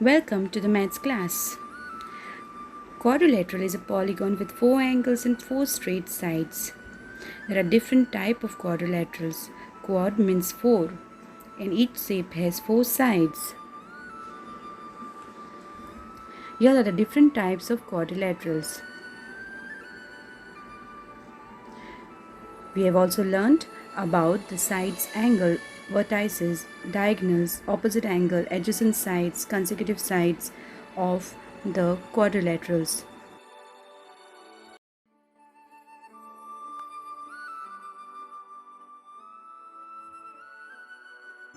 Welcome to the maths class. Quadrilateral is a polygon with 4 angles and 4 straight sides. There are different types of quadrilaterals. Quad means 4 and each shape has 4 sides. Here are the different types of quadrilaterals. We have also learnt about the sides, angle, vertices, diagonals, opposite angle, adjacent sides, consecutive sides of the quadrilaterals.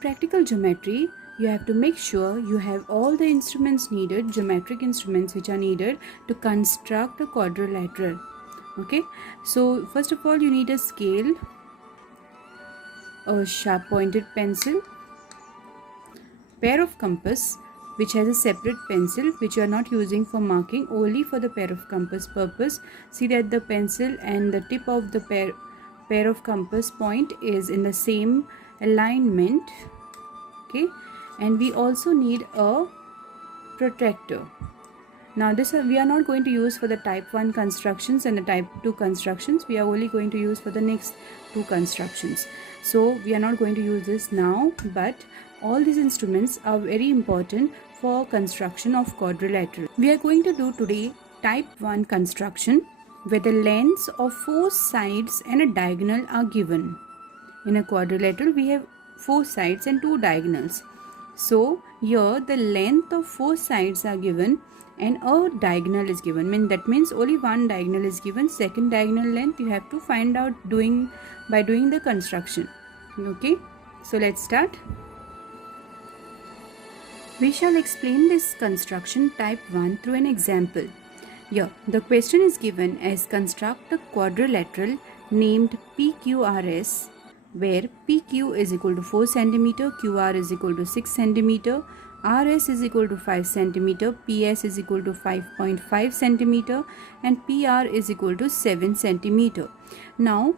Practical geometry, you have to make sure you have all the instruments needed, geometric instruments which are needed to construct a quadrilateral. Okay, so first of all you need a scale, a sharp pointed pencil, pair of compass which has a separate pencil which you are not using for marking, only for the pair of compass purpose. See that the pencil and the tip of the pair of compass point is in the same alignment. Okay, and we also need a protractor. Now this we are not going to use for the type 1 constructions and the type 2 constructions. We are only going to use for the next 2 constructions. So we are not going to use this now, but all these instruments are very important for construction of quadrilateral. We are going to do today type 1 construction where the lengths of 4 sides and a diagonal are given. In a quadrilateral we have 4 sides and 2 diagonals. So here the length of 4 sides are given and a diagonal is given. That means only one diagonal is given. Second diagonal length you have to find out by doing the construction. Okay, so let's start. We shall explain this construction type 1 through an example. Here the question is given as construct a quadrilateral named PQRS where PQ is equal to 4 cm, QR is equal to 6 cm, RS is equal to 5 cm, PS is equal to 5.5 cm and PR is equal to 7 cm. Now,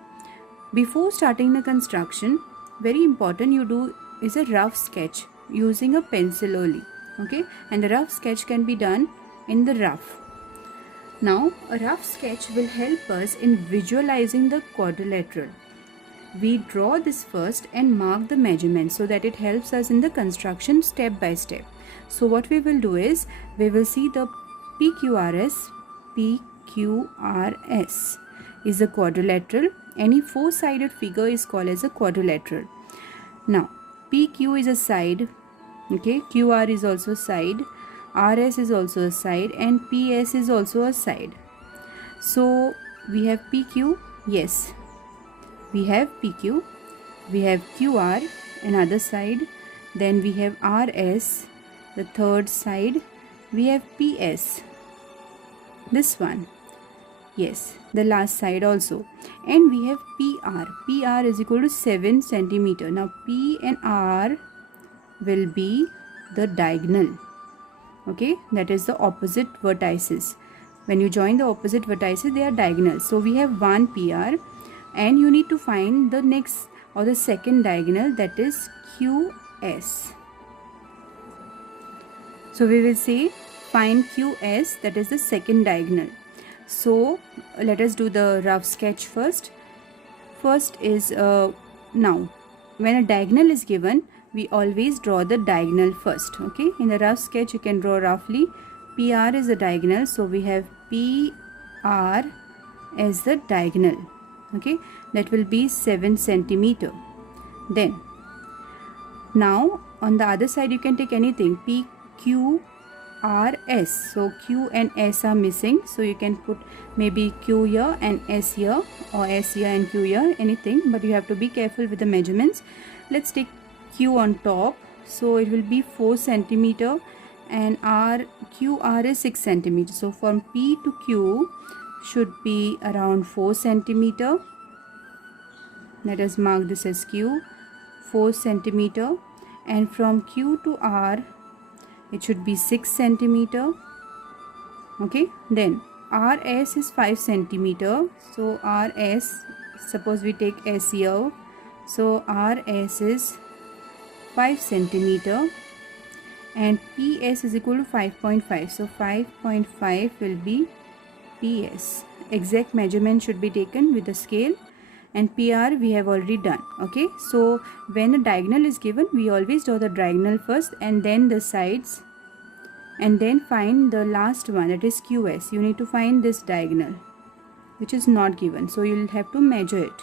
before starting the construction, very important you do is a rough sketch using a pencil only. Okay, and the rough sketch can be done in the rough. Now, a rough sketch will help us in visualizing the quadrilateral. We draw this first and mark the measurements so that it helps us in the construction step by step. So what we will do is, we will see the PQRS is a quadrilateral. Any four-sided figure is called as a quadrilateral. Now, PQ is a side, okay, QR is also a side, RS is also a side and PS is also a side. So we have PQ, yes. We have PQ, we have QR, another side, then we have RS, the third side, we have PS, this one, yes, the last side also, and we have PR is equal to 7 cm. Now P and R will be the diagonal, okay, that is the opposite vertices. When you join the opposite vertices, they are diagonal. So we have one PR and you need to find the next or the second diagonal, that is QS. So we will say find QS, that is the second diagonal. So let us do the rough sketch first. First is now when a diagonal is given, we always draw the diagonal first. Okay, in the rough sketch you can draw roughly. PR is the diagonal, so we have PR as the diagonal. Okay, that will be 7 cm. Then now on the other side you can take anything, PQRS. So Q and S are missing, so you can put maybe Q here and S here, or S here and Q here, anything, but you have to be careful with the measurements. Let's take Q on top, so it will be 4 cm and QR is 6 cm. So from P to Q should be around 4 cm. Let us mark this as Q, 4 cm, and from Q to R it should be 6 cm. Okay, then RS is 5 cm. So RS, suppose we take S here, so RS is 5 cm and PS is equal to 5.5. So 5.5 will be PS. Exact measurement should be taken with the scale, and PR we have already done. Okay, so when a diagonal is given, we always draw the diagonal first and then the sides, and then find the last one, that is QS. You need to find this diagonal which is not given, so you'll have to measure it.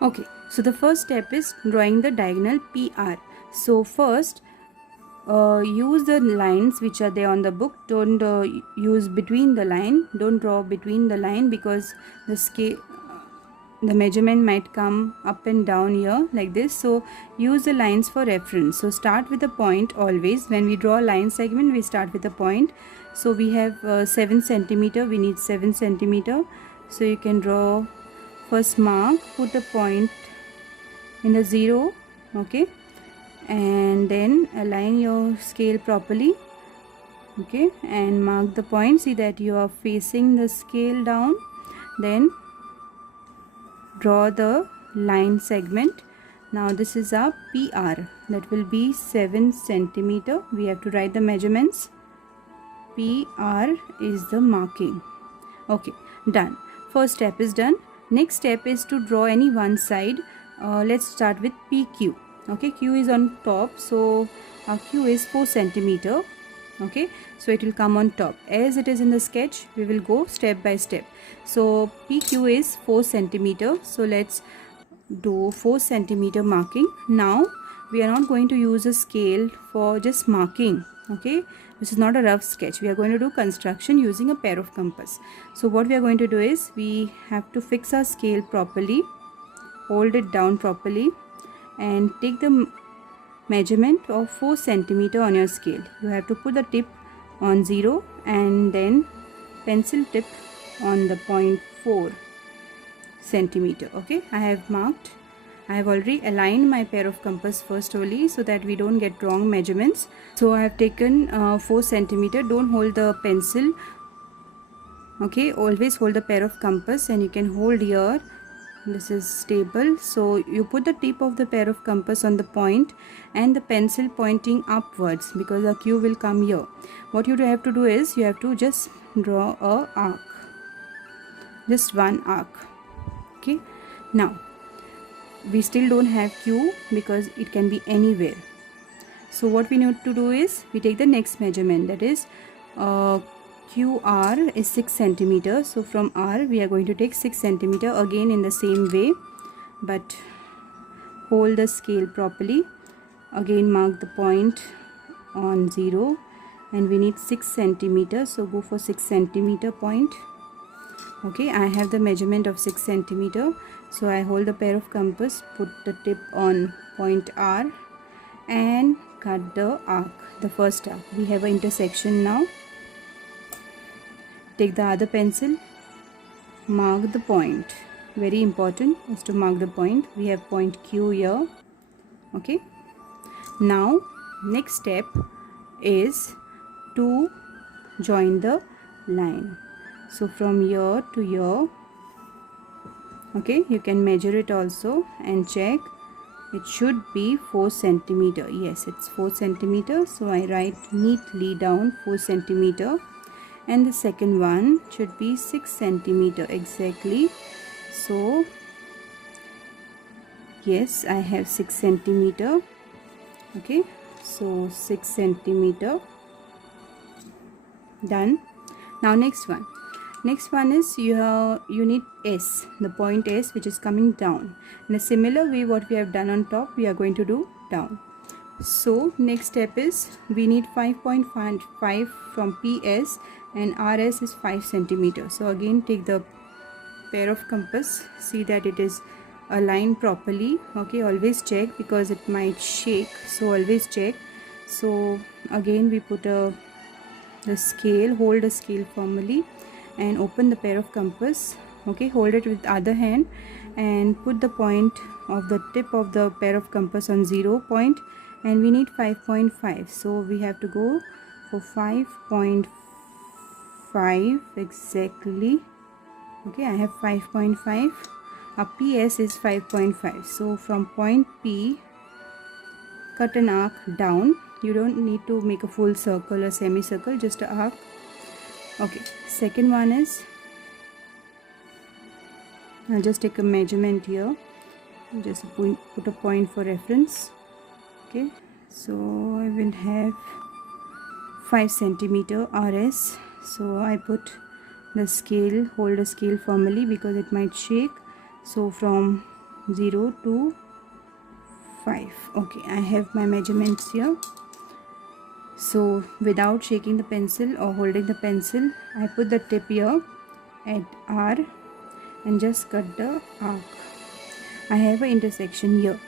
Okay, so the first step is drawing the diagonal PR. So first use the lines which are there on the book. Don't use between the line. Don't draw between the line, because the scale, the measurement might come up and down here like this. So use the lines for reference. So start with the point always. When we draw a line segment, we start with the point. So we have 7 centimeter. We need 7 centimeter. So you can draw, first mark, put the point in the 0. Okay, and then align your scale properly. Okay, and mark the point. See that you are facing the scale down. Then draw the line segment. Now this is our PR, that will be 7 centimeter. We have to write the measurements. PR is the marking. Okay, done. First step is done. Next step is to draw any one side. Let's start with PQ. Okay, Q is on top, so our Q is 4 centimeter. Okay, so it will come on top. As it is in the sketch, we will go step by step. So PQ is 4 centimeter. So let's do 4 centimeter marking. Now we are not going to use a scale for just marking. Okay, this is not a rough sketch. We are going to do construction using a pair of compass. So what we are going to do is, we have to fix our scale properly, hold it down properly, and take the measurement of 4 centimeter on your scale. You have to put the tip on 0 and then pencil tip on the point 4 centimeter. Okay, I have marked. I have already aligned my pair of compass first only, so that we don't get wrong measurements. So I have taken 4 centimeter. Don't hold the pencil. Okay, always hold the pair of compass, and you can hold here. This is stable. So you put the tip of the pair of compass on the point and the pencil pointing upwards, because the Q will come here. What you have to do is, you have to just draw a arc, just one arc. Okay, now we still don't have Q because it can be anywhere. So what we need to do is, we take the next measurement, that is QR is 6 centimeter. So from R we are going to take 6 centimeter, again in the same way, but hold the scale properly. Again mark the point on 0, and we need 6 centimeter. So go for 6 centimeter point. Okay, I have the measurement of 6 centimeter. So I hold the pair of compass, put the tip on point R, and cut the arc, the first arc. We have an intersection now. Take the other pencil, mark the point. Very important is to mark the point. We have point Q here. Okay, now next step is to join the line. So from here to here. Okay, you can measure it also and check. It should be 4 centimeter. Yes, it's 4 centimeter. So I write neatly down 4 centimeter. And the second one should be 6 centimeter exactly. So yes, I have 6 centimeter. Okay, so 6 centimeter. Done. Now next one. Next one is, you need S, the point S, which is coming down. In a similar way, what we have done on top, we are going to do down. So next step is, we need 5.5 from PS, and RS is 5 centimeter. So again take the pair of compass, see that it is aligned properly. Okay, always check because it might shake, so always check. So again we put the scale, hold the scale firmly and open the pair of compass. Okay, hold it with other hand and put the point of the tip of the pair of compass on 0 point, and we need 5.5. So we have to go for 5.5 exactly. Okay, I have 5.5. Our PS is 5.5. So from point P cut an arc down. You don't need to make a full circle or semicircle, just an arc. Okay, second one is, I'll just take a measurement here, just put a point for reference. Okay, so I will have 5 centimeter RS. So I put the scale, hold the scale firmly because it might shake. So from 0 to 5. Okay, I have my measurements here. So without shaking the pencil or holding the pencil, I put the tip here at R and just cut the arc. I have an intersection here.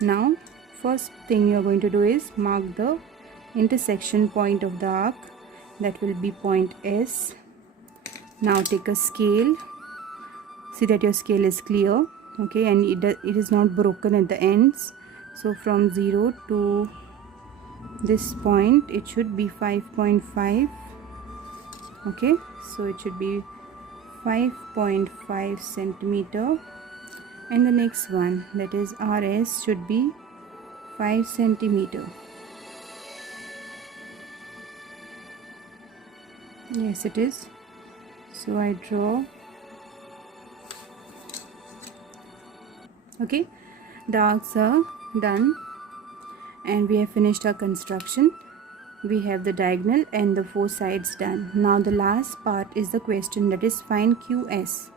Now first thing you are going to do is mark the intersection point of the arc. That will be point S. Now take a scale. See that your scale is clear, okay, and it is not broken at the ends. So from 0 to this point it should be 5.5. okay, so it should be 5.5 centimeter, and the next one, that is RS, should be 5 centimeter. Yes, it is. So I draw. Okay, the arcs are done and we have finished our construction. We have the diagonal and the 4 sides done. Now the last part is the question, that is find QS.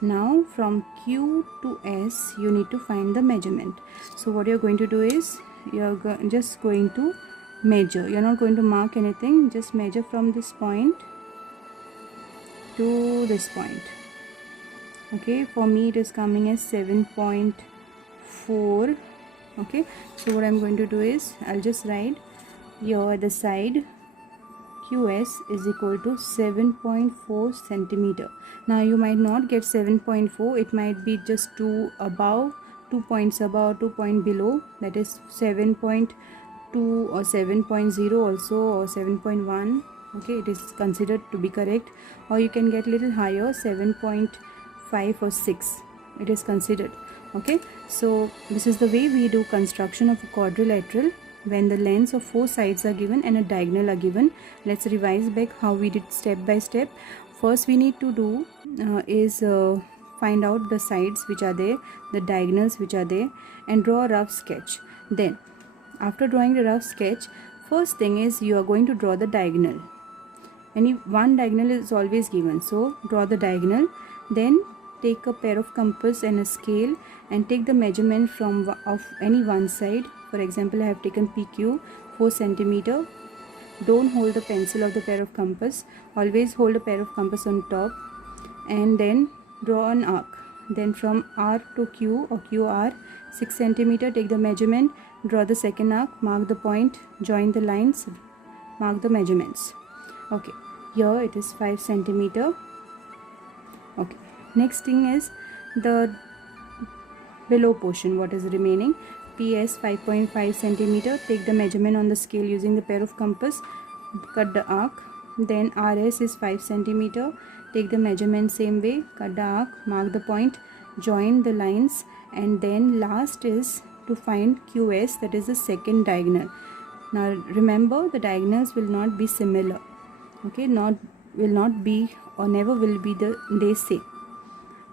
Now from Q to S you need to find the measurement. So what you're going to do is you're just going to measure. You're not going to mark anything, just measure from this point to this point. Okay, for me it is coming as 7.4. okay, so what I'm going to do is I'll just write here at the side, QS is equal to 7.4 centimeter. Now you might not get 7.4, it might be just 2 above, 2 points above, 2 points below, that is 7.2 or 7.0 also, or 7.1. okay, it is considered to be correct, or you can get little higher, 7.5 or 6, it is considered. Okay, so this is the way we do construction of a quadrilateral when the lengths of 4 sides are given and a diagonal are given. Let's revise back how we did step by step. First we need to do is find out the sides which are there, the diagonals which are there, and draw a rough sketch. Then after drawing the rough sketch, first thing is you are going to draw the diagonal. Any one diagonal is always given, so draw the diagonal. Then take a pair of compass and a scale and take the measurement from of any one side. For example, I have taken PQ 4 centimeter. Don't hold the pencil of the pair of compass, always hold a pair of compass on top, and then draw an arc. Then from R to Q or QR 6 centimeter, take the measurement, draw the second arc, mark the point, join the lines, mark the measurements. Okay, here it is 5 centimeter. Okay, next thing is the below portion, what is remaining. PS 5.5 centimeter, take the measurement on the scale using the pair of compass, cut the arc. Then RS is 5 centimeter, take the measurement same way, cut the arc, mark the point, join the lines, and then last is to find QS, that is the second diagonal. Now remember, the diagonals will not be similar, okay, will not be or never will be they same.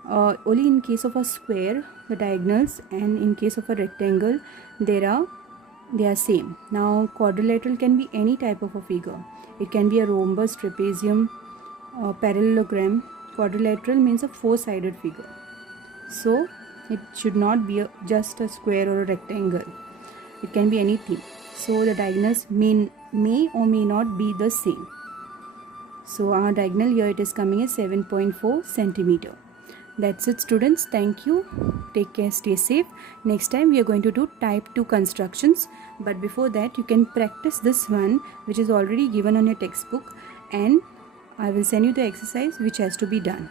Only in case of a square the diagonals, and in case of a rectangle they are same. Now quadrilateral can be any type of a figure. It can be a rhombus, trapezium, parallelogram. Quadrilateral means a 4-sided figure, so it should not be just a square or a rectangle. It can be anything. So the diagonals may or may not be the same. So our diagonal here, it is coming as 7.4 centimeter. That's it, students. Thank you. Take care. Stay safe. Next time we are going to do type 2 constructions. But before that, you can practice this one which is already given on your textbook, and I will send you the exercise which has to be done.